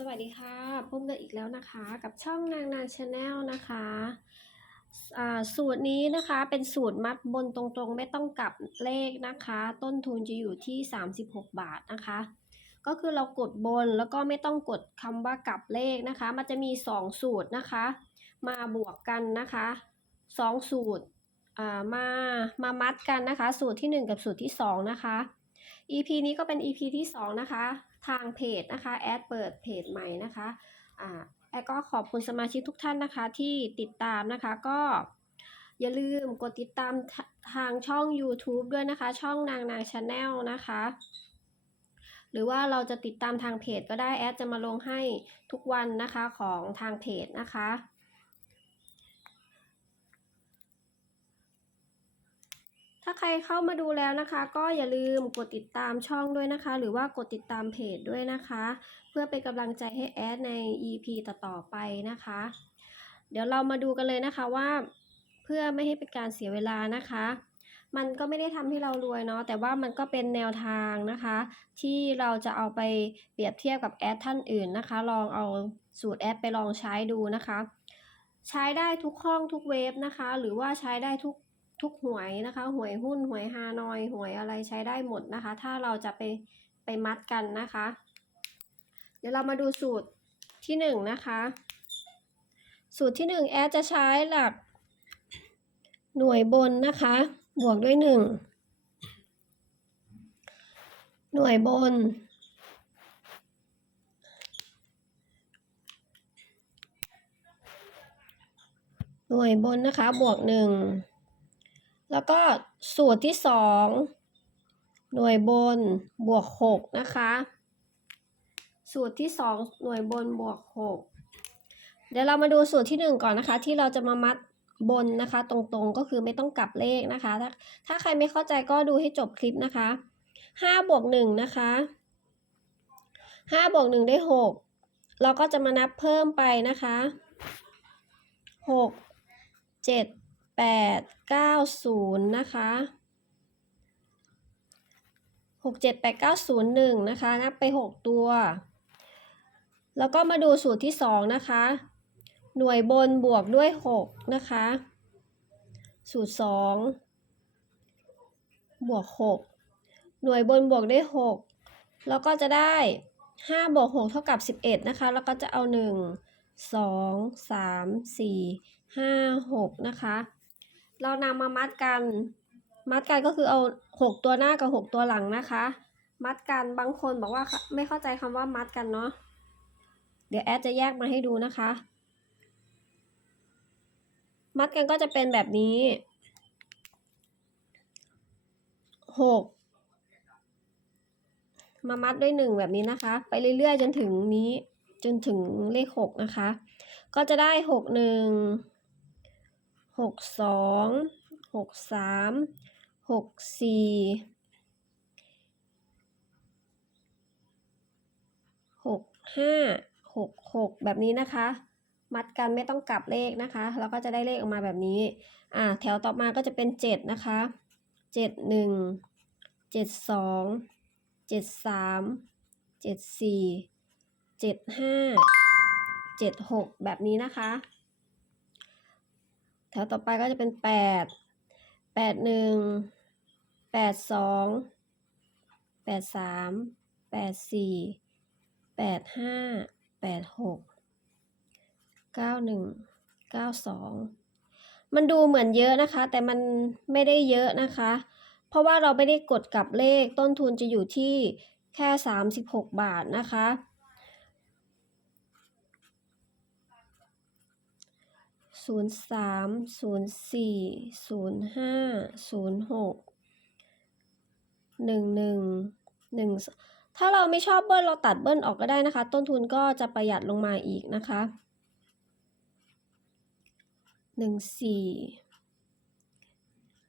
สวัสดีค่ะ พบกันอีกแล้วนะคะ กับช่องนางนางชาแนลนะคะอ่าสูตรนี้นะคะเป็นสูตรมัดบนตรงๆ ไม่ต้องกลับเลขนะคะ ต้นทุนจะอยู่ที่ 36 บาทนะคะ ก็คือเรากดบนแล้วก็ไม่ต้องกดคำว่ากลับเลขนะคะ มันจะมี 2 สูตรนะคะ มาบวกกันนะคะ 2 สูตรอ่ามามามัดกันนะคะ สูตรทีหนึ่1 กับสูตรที่ 2 นะคะ EP นี้ก็เป็น EP ที่ 2 นะคะ ทางเพจนะคะแอดเปิดเพจใหม่นะคะอ่าแอดก็ขอบคุณสมาชิกทุกท่านนะคะที่ติดตามนะคะก็อย่าลืมกดติดตามทางช่อง YouTube ด้วยนะคะ ช่องนางนางชาแนลนะคะ หรือว่าเราจะติดตามทางเพจก็ได้แอดจะมาลงให้ทุกวันนะคะของทางเพจนะคะ ถ้าใครเข้ามาดูแล้วนะคะ ก็อย่าลืมกดติดตามช่องด้วยนะคะ หรือว่ากดติดตามเพจด้วยนะคะ เพื่อเป็นกำลังใจให้แอดใน EP ต่อๆไปนะคะ เดี๋ยวเรามาดูกันเลยนะคะว่า เพื่อไม่ให้เป็นการเสียเวลานะคะ มันก็ไม่ได้ทำให้เรารวยเนาะแต่ว่ามันก็เป็นแนวทางนะคะ ที่เราจะเอาไปเปรียบเทียบกับแอดท่านอื่นนะคะ ลองเอาสูตรแอดไปลองใช้ดูนะคะ ใช้ได้ทุกห้องทุกเว็บนะคะ หรือว่าใช้ได้ทุก ทุกหวยนะคะ หวยหุ้นหวยฮานอย หวยอะไรใช้ได้หมดนะคะ ถ้าเราจะไปไปมัดกันนะคะ เดี๋ยวเรามาดูสูตรที่หนึ่งนะคะ สูตรที่หนึ่งแอดจะใช้หลักหน่วยบนนะคะ บวกด้วยหนึ่งหน่วยบน หน่วยบนนะคะ บวกหนึ่ง แล้วก็สูตรที่สองหน่วยบนบวกหกนะคะ สูตรที่สองหน่วยบนบวกหกเดี๋ยวเรามาดูสูตรที่หนึ่งก่อนนะคะ ที่เราจะมามัดบนนะคะ ตรงๆก็คือไม่ต้องกลับเลขนะคะ ถ้าถ้าใครไม่เข้าใจก็ดูให้จบคลิปนะคะห้าบวกหนึ่งนะคะห้าบวกหนึ่งได้หกเราก็จะมานับเพิ่มไปนะคะหกเจ็ด แปดเก้าศูนย์นะคะหกเจ็ดแปดเก้าศูนย์หนึ่งนะคะนับไปหกตัว แล้วก็มาดูสูตรที่สองนะคะ หน่วยบนบวกด้วยหกนะคะ สูตรสองบวกหกหน่วยบนบวกด้วยหกแล้วก็จะได้ห้าบวกหกเท่ากับสิบเอ็ดนะคะ แล้วก็จะเอาหนึ่งสองสามสี่ห้าหกนะคะ เรานำมามัดกัน มัดกันก็คือเอาหกตัวหน้ากับหกตัวหลังนะคะ มัดกันบางคนบอกว่าไม่เข้าใจคำว่ามัดกันเนาะเดี๋ยวแอดจะแยกมาให้ดูนะคะ มัดกันก็จะเป็นแบบนี้หกมามัดด้วยหนึ่งแบบนี้นะคะ ไปเรื่อยๆ จนถึงนี้จนถึงเลขหกนะคะ ก็จะได้หกหนึ่ง หกสองหกสามหกสี่หกห้าหกหกแบบนี้นะคะ มัดกันไม่ต้องกลับเลขนะคะแล้วก็จะได้เลขออกมาแบบนี้อ่าแถวต่อมาก็จะเป็นเจ็ดนะคะเจ็ดหนึ่งเจ็ดสองเจ็ดสามเจ็ดสี่เจ็ดห้าเจ็ดหกแบบนี้นะคะ แถวต่อไปก็จะเป็นแปดแปดหนึ่งแปดสองแปดสามแปดสี่แปดห้าแปดหกเก้าหนึ่งเก้าสองมันดูเหมือนเยอะนะคะ แต่มันไม่ได้เยอะนะคะ เพราะว่าเราไม่ได้กดกลับเลขต้นทุนจะอยู่ที่แค่ 36 บาทนะคะ ศูนย์สามศูนย์สี่ศูนย์ห้าศูนย์หกหนึ่งหนึ่งหนึ่งถ้าเราไม่ชอบเบิ้ลเราตัดเบิ้ลออกก็ได้นะคะ ต้นทุนก็จะประหยัดลงมาอีกนะคะหนึ่งสี่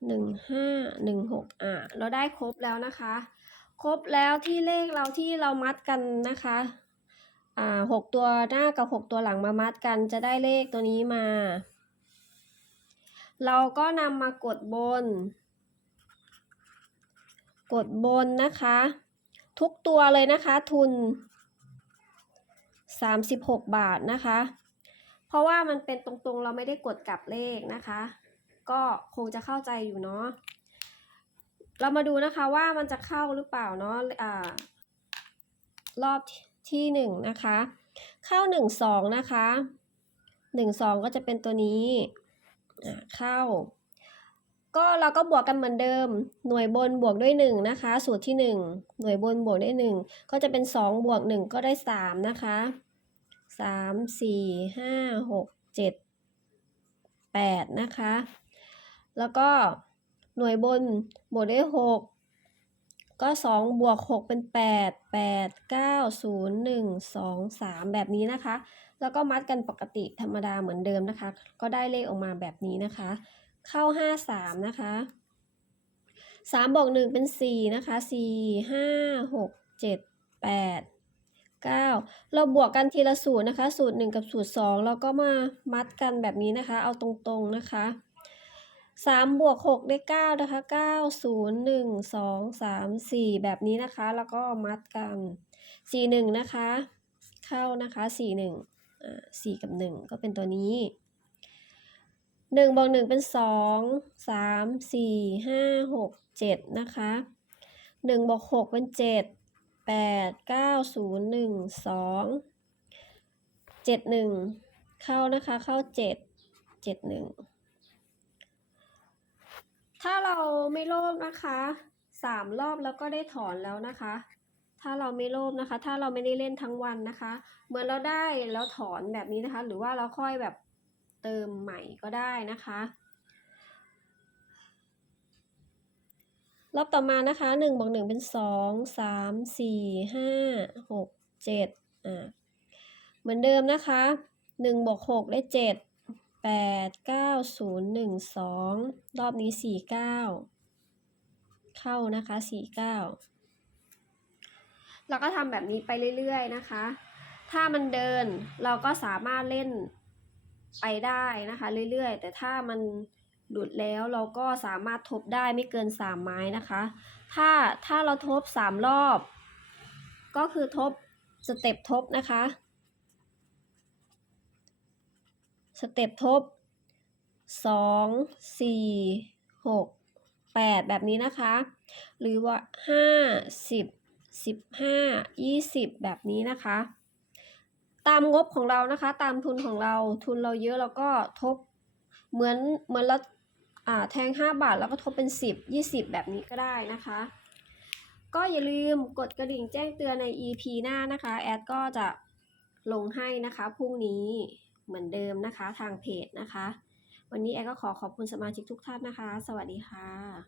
หนึ่งห้าหนึ่งหกอะเราได้ครบแล้วนะคะ ครบแล้วที่เลขเราที่เรามัดกันนะคะ อ่าหกตัวหน้ากับหกตัวหลังมามัดกันจะได้เลขตัวนี้มา เราก็นำมากดบน กดบนนะคะ ทุกตัวเลยนะคะทุน 36 บาทนะคะ เพราะว่ามันเป็นตรงๆเราไม่ได้กดกลับเลขนะคะ ก็คงจะเข้าใจอยู่เนาะเรามาดูนะคะว่ามันจะเข้าหรือเปล่าเนาะอ่ารอบ ที่หนึ่งนะคะ เข้าหนึ่งสองนะคะหนึ่งสองก็จะเป็นตัวนี้เข้า ก็เราก็บวกกันเหมือนเดิม หน่วยบนบวกด้วยหนึ่งนะคะ สูตรที่หนึ่งหน่วยบนบวกด้วยหนึ่งก็จะเป็นสองบวกหนึ่งก็ได้สามนะคะสามสี่ห้าหกเจ็ดแปดนะคะ แล้วก็หน่วยบนบวกด้วยห ก็สองบวกหกเป็นแปดแปดเก้าศูนย์หนึ่งสองสามแบบนี้นะคะ แล้วก็มัดกันปกติธรรมดาเหมือนเดิมนะคะ ก็ได้เลขออกมาแบบนี้นะคะ เข้าห้าสามนะคะสามบวกหนึ่งเป็นสี่นะคะสี่ห้าหกเจ็ดแปดเก้าเราบวกกันทีละสูตรนะคะ สูตรหนึ่งกับสูตรสองเราก็มามัดกันแบบนี้นะคะ เอาตรงๆนะคะ สามบวกหกได้เก้านะคะเก้าศูนย์หนึ่งสองสามสี่แบบนี้นะคะ แล้วก็มัดกันสี่หนึ่งนะคะ เข้านะคะสี่หนึ่งอ่าสี่กับหนึ่งก็เป็นตัวนี้หนึ่งบวกหนึ่งเป็นสองสามสี่ห้าหกเจ็ดนะคะหนึ่งบวกหกเป็นเจ็ดแปดเก้าศูนย์หนึ่งสองเจ็ดหนึ่งเข้านะคะเข้าเจ็ดเจ็ดหนึ่ง ถ้าเราไม่โลภนะคะสามรอบแล้วก็ได้ถอนแล้วนะคะ ถ้าเราไม่โลภนะคะ ถ้าเราไม่ได้เล่นทั้งวันนะคะ เหมือนเราได้แล้วถอนแบบนี้นะคะ หรือว่าเราค่อยแบบเติมใหม่ก็ได้นะคะ รอบต่อมานะคะหนึ่งบวกหนึ่งเป็นสองสามสี่ห้าหกเจ็ดอ่าเหมือนเดิมนะคะหนึ่งบวกหกได้เจ็ด แปดเก้าศูนย์หนึ่งสองรอบนี้สี่เก้าเข้านะคะสี่เก้าเราก็ทำแบบนี้ไปเรื่อยๆนะคะ ถ้ามันเดินเราก็สามารถเล่นไปได้นะคะ เรื่อยๆ แต่ถ้ามันหลุดแล้วเราก็สามารถทบได้ไม่เกินสามไม้นะคะ ถ้าถ้าเราทบสามรอบ ก็คือทบสเต็ปทบนะคะ สเต็ปทบสองสี่หกแปดแบบนี้นะคะ หรือว่าห้าสิบสิบห้ายี่สิบแบบนี้นะคะ ตามงบของเรานะคะ ตามทุนของเราทุนเราเยอะเราก็ทบเหมือนเหมือนเราแทง 5 บาทแล้วก็ทบเป็น 10 20 แบบนี้ก็ได้นะคะ ก็อย่าลืมกดกระดิ่งแจ้งเตือนใน EP หน้านะคะ แอดก็จะลงให้นะคะพรุ่งนี้ เหมือนเดิมนะคะ ทางเพจนะคะ วันนี้แอดก็ขอขอบคุณสมาชิกทุกท่านนะคะ สวัสดีค่ะ